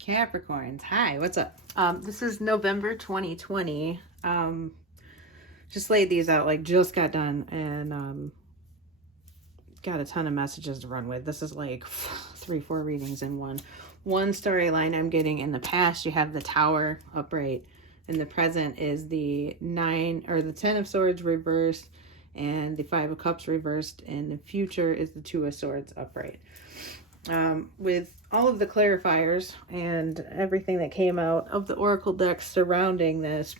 Capricorns, hi, what's up? This is November 2020. Just laid these out, like just got done, and got a ton of messages to run with. This is like 3-4 readings in one. One storyline I'm getting: in the past, you have the Tower upright. In the present is the 9 or the 10 of Swords reversed and the 5 of Cups reversed. And the future is the 2 of Swords upright. With all of the clarifiers and everything that came out of the oracle decks surrounding this,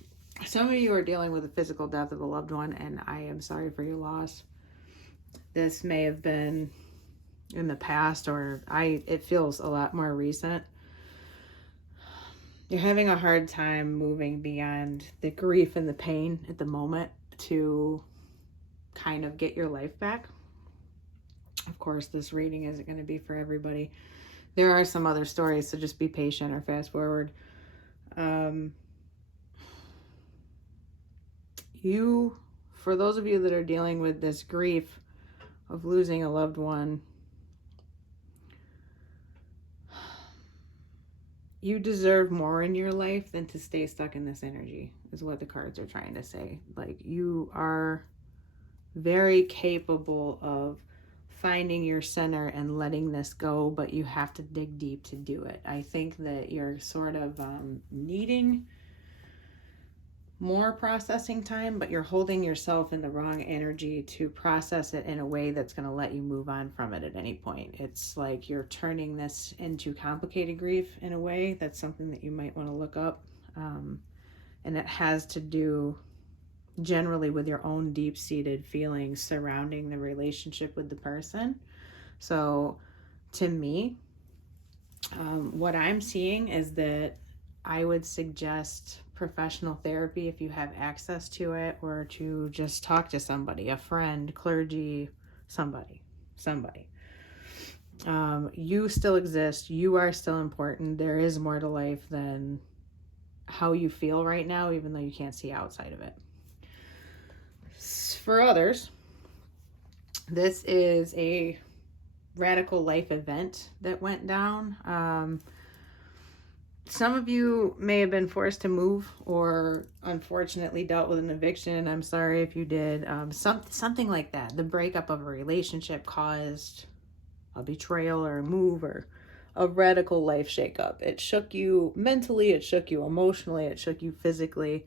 some of you are dealing with the physical death of a loved one, and I am sorry for your loss. This may have been in the past, or it feels a lot more recent. You're having a hard time moving beyond the grief and the pain at the moment to kind of get your life back. Of course, this reading isn't going to be for everybody. There are some other stories, so just be patient or fast forward. For those of you that are dealing with this grief of losing a loved one, you deserve more in your life than to stay stuck in this energy, is what the cards are trying to say. Like, you are very capable of finding your center and letting this go, but you have to dig deep to do it. I think that you're sort of needing more processing time, but you're holding yourself in the wrong energy to process it in a way that's going to let you move on from it at any point. It's like you're turning this into complicated grief in a way. That's something that you might want to look up. And it has to do generally with your own deep-seated feelings surrounding the relationship with the person. So to me, what I'm seeing is that I would suggest professional therapy if you have access to it, or to just talk to somebody, a friend, clergy, somebody. You still exist. You are still important. There is more to life than how you feel right now, even though you can't see outside of it. For others, this is a radical life event that went down. Some of you may have been forced to move, or unfortunately dealt with an eviction. I'm sorry if you did. Something like that. The breakup of a relationship caused a betrayal or a move or a radical life shakeup. It shook you mentally, it shook you emotionally, it shook you physically.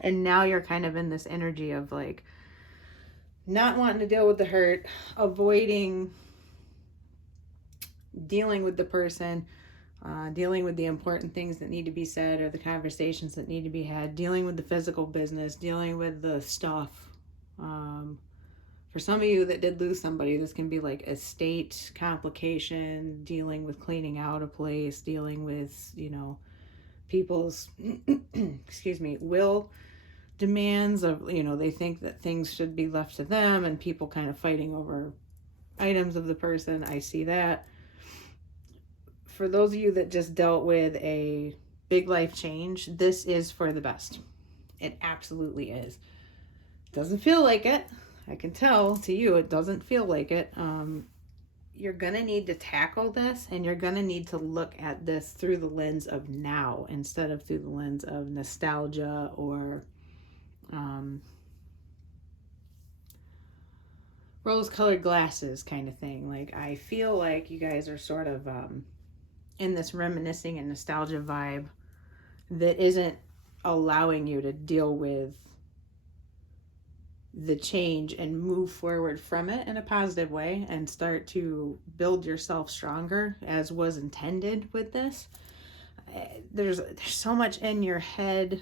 And now you're kind of in this energy of like not wanting to deal with the hurt, avoiding dealing with the person, dealing with the important things that need to be said or the conversations that need to be had, dealing with the physical business, dealing with the stuff. For some of you that did lose somebody, this can be like estate complication, dealing with cleaning out a place, dealing with, people's, will demands of, they think that things should be left to them, and people kind of fighting over items of the person. I see that. For those of you that just dealt with a big life change, this is for the best. It absolutely is. Doesn't feel like it. I can tell to you it doesn't feel like it. You're going to need to tackle this, and you're going to need to look at this through the lens of now instead of through the lens of nostalgia or rose-colored glasses kind of thing. Like, I feel like you guys are sort of in this reminiscing and nostalgia vibe that isn't allowing you to deal with the change and move forward from it in a positive way and start to build yourself stronger as was intended with this. There's so much in your head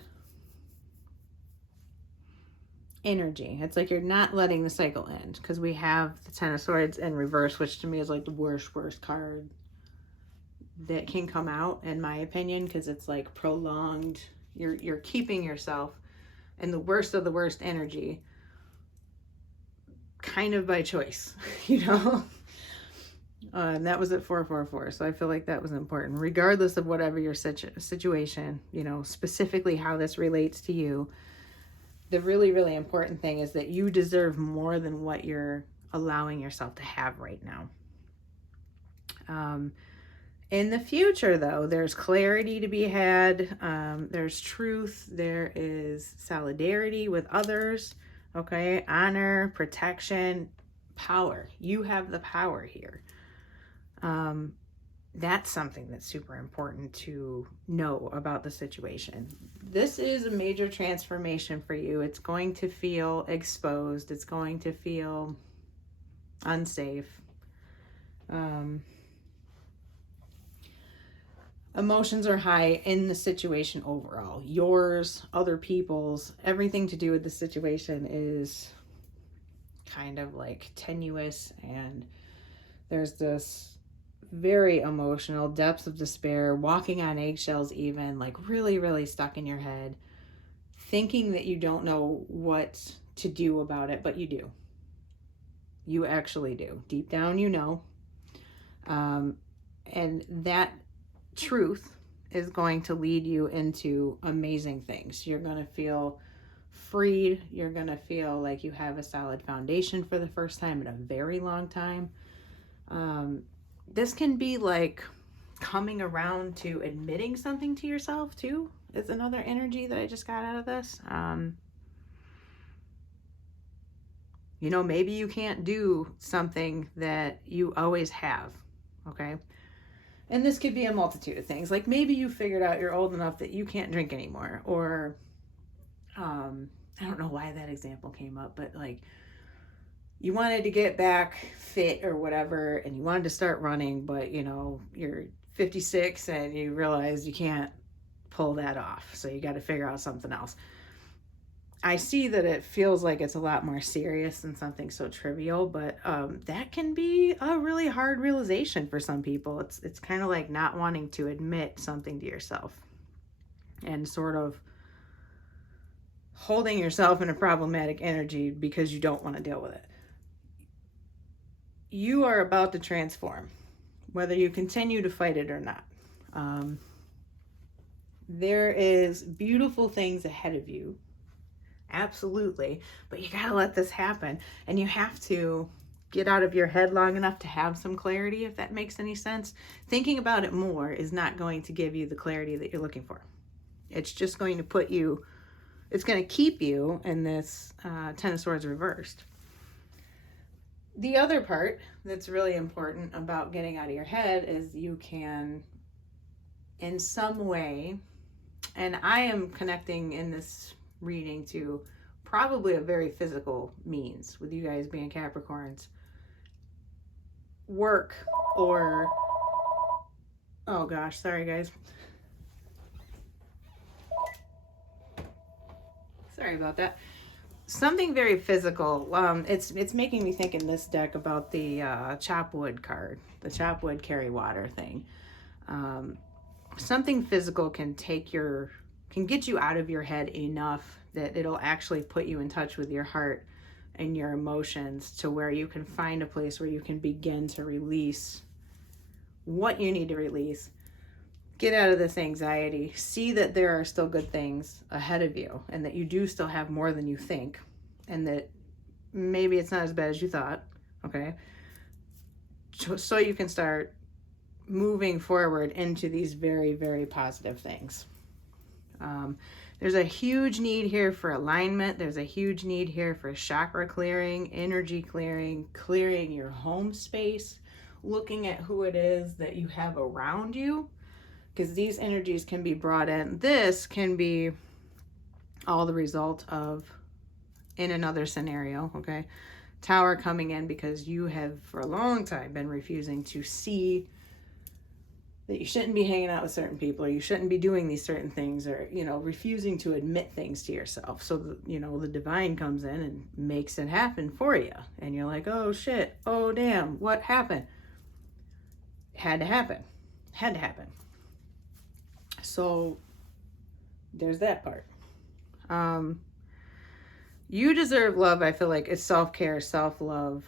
energy. It's like you're not letting the cycle end, because we have the 10 of Swords in reverse, which to me is like the worst card that can come out, in my opinion, because it's like prolonged. You're keeping yourself in the worst of the worst energy, kind of by choice, and that was at 444. So I feel like that was important, regardless of whatever your situation, specifically how this relates to you. The really, really important thing is that you deserve more than what you're allowing yourself to have right now. In the future, though, there's clarity to be had. There's truth. There is solidarity with others. Okay. Honor, protection, power. You have the power here. That's something that's super important to know about the situation. This is a major transformation for you. It's going to feel exposed. It's going to feel unsafe. Emotions are high in the situation overall. Yours, other people's, everything to do with the situation is kind of like tenuous, and there's this very emotional depths of despair, walking on eggshells, even like really, really stuck in your head, thinking that you don't know what to do about it, but you do. You actually do. Deep down, you know. And that truth is going to lead you into amazing things. You're going to feel freed. You're going to feel like you have a solid foundation for the first time in a very long time. This can be like coming around to admitting something to yourself too. Is another energy that I just got out of this. You know, maybe you can't do something that you always have. Okay. And this could be a multitude of things. Like maybe you figured out you're old enough that you can't drink anymore. Or, I don't know why that example came up, but like you wanted to get back fit or whatever, and you wanted to start running, but you know, you're 56 and you realize you can't pull that off. So you got to figure out something else. I see that it feels like it's a lot more serious than something so trivial, but that can be a really hard realization for some people. It's kind of like not wanting to admit something to yourself and sort of holding yourself in a problematic energy because you don't want to deal with it. You are about to transform, whether you continue to fight it or not. There is beautiful things ahead of you. Absolutely. But you got to let this happen. And you have to get out of your head long enough to have some clarity, if that makes any sense. Thinking about it more is not going to give you the clarity that you're looking for. It's just going to put you, it's going to keep you in this Ten of Swords reversed. The other part that's really important about getting out of your head is you can, in some way, and I am connecting in this reading to probably a very physical means with you guys being Capricorns, work or, oh gosh, sorry guys. Sorry about that. Something very physical. It's making me think in this deck about the chopwood card, the chopwood carry water thing. Something physical can get you out of your head enough that it'll actually put you in touch with your heart and your emotions to where you can find a place where you can begin to release what you need to release. Get out of this anxiety. See that there are still good things ahead of you and that you do still have more than you think and that maybe it's not as bad as you thought. Okay. So you can start moving forward into these very, very positive things. There's a huge need here for alignment. There's a huge need here for chakra clearing, energy clearing, clearing your home space, looking at who it is that you have around you, because these energies can be brought in. This can be all the result of, in another scenario, okay, Tower coming in because you have for a long time been refusing to see that you shouldn't be hanging out with certain people, or you shouldn't be doing these certain things, or, you know, refusing to admit things to yourself. So, the divine comes in and makes it happen for you. And you're like, oh shit, oh damn, what happened? Had to happen. Had to happen. So there's that part. You deserve love. I feel like it's self-care, self-love,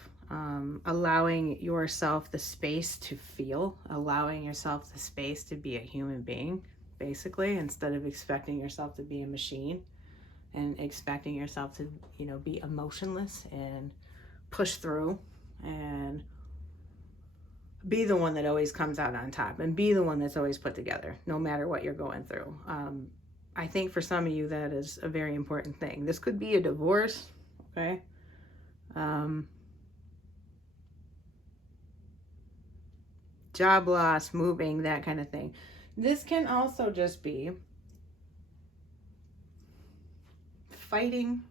allowing yourself the space to feel, allowing yourself the space to be a human being, basically, instead of expecting yourself to be a machine and expecting yourself to, be emotionless and push through and be the one that always comes out on top and be the one that's always put together, no matter what you're going through. I think for some of you, that is a very important thing. This could be a divorce, okay? Job loss, moving, that kind of thing. This can also just be fighting.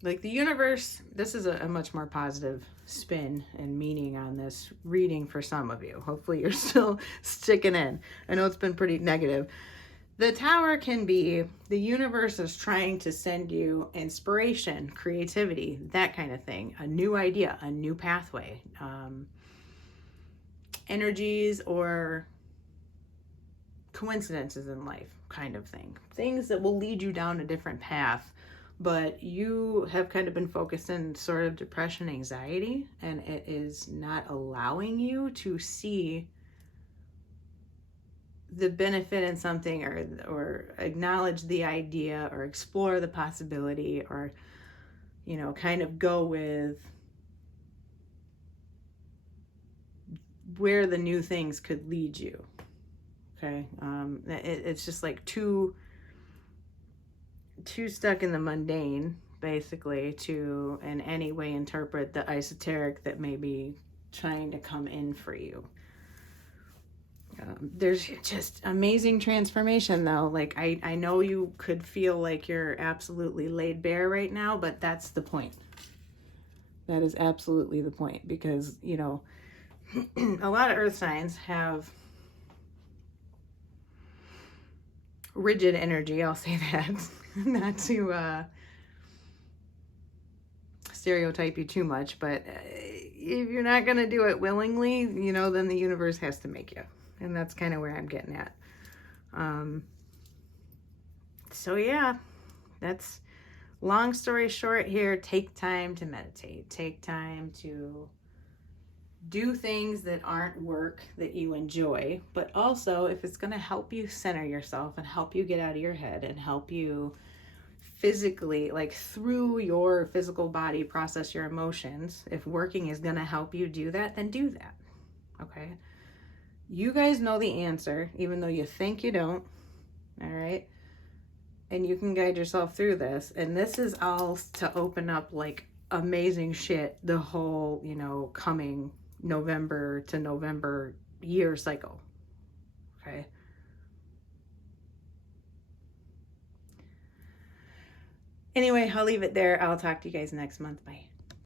Like the universe, this is a much more positive spin and meaning on this reading for some of you. Hopefully you're still sticking in. I know it's been pretty negative. The Tower can be the universe is trying to send you inspiration, creativity, that kind of thing. A new idea, a new pathway. Energies or coincidences in life kind of thing. Things that will lead you down a different path. But you have kind of been focused in sort of depression, anxiety, and it is not allowing you to see the benefit in something, or acknowledge the idea, or explore the possibility, or, you know, kind of go with where the new things could lead you. Okay. It's just like too stuck in the mundane, basically, to in any way interpret the esoteric that may be trying to come in for you. There's just amazing transformation, though. Like, I know you could feel like you're absolutely laid bare right now, but that's the point. That is absolutely the point, because, you know, a lot of earth signs have rigid energy, I'll say that. Not to stereotype you too much, but if you're not going to do it willingly, you know, then the universe has to make you. And that's kind of where I'm getting at. So yeah, that's long story short here. Take time to meditate. Take time to do things that aren't work that you enjoy, but also if it's going to help you center yourself and help you get out of your head and help you physically, like through your physical body, process your emotions, if working is going to help you do that, then do that. Okay? You guys know the answer, even though you think you don't. All right? And you can guide yourself through this. And this is all to open up like amazing shit the whole, you know, coming November to November year cycle. Okay? Anyway, I'll leave it there. I'll talk to you guys next month. Bye.